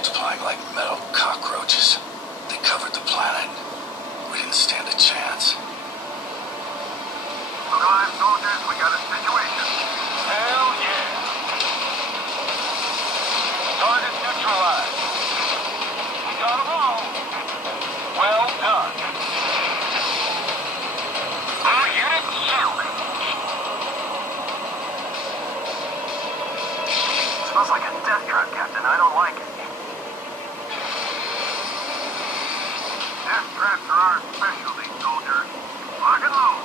multiplying like metal cockroaches. They covered the planet. We didn't stand a chance. Look alive, soldiers, we got a situation. Hell yeah. Target neutralized. We got them all. Well done. All units shielding. Smells like a death trap, Captain. I don't like it. Death traps are our specialty, soldiers. Lock and load.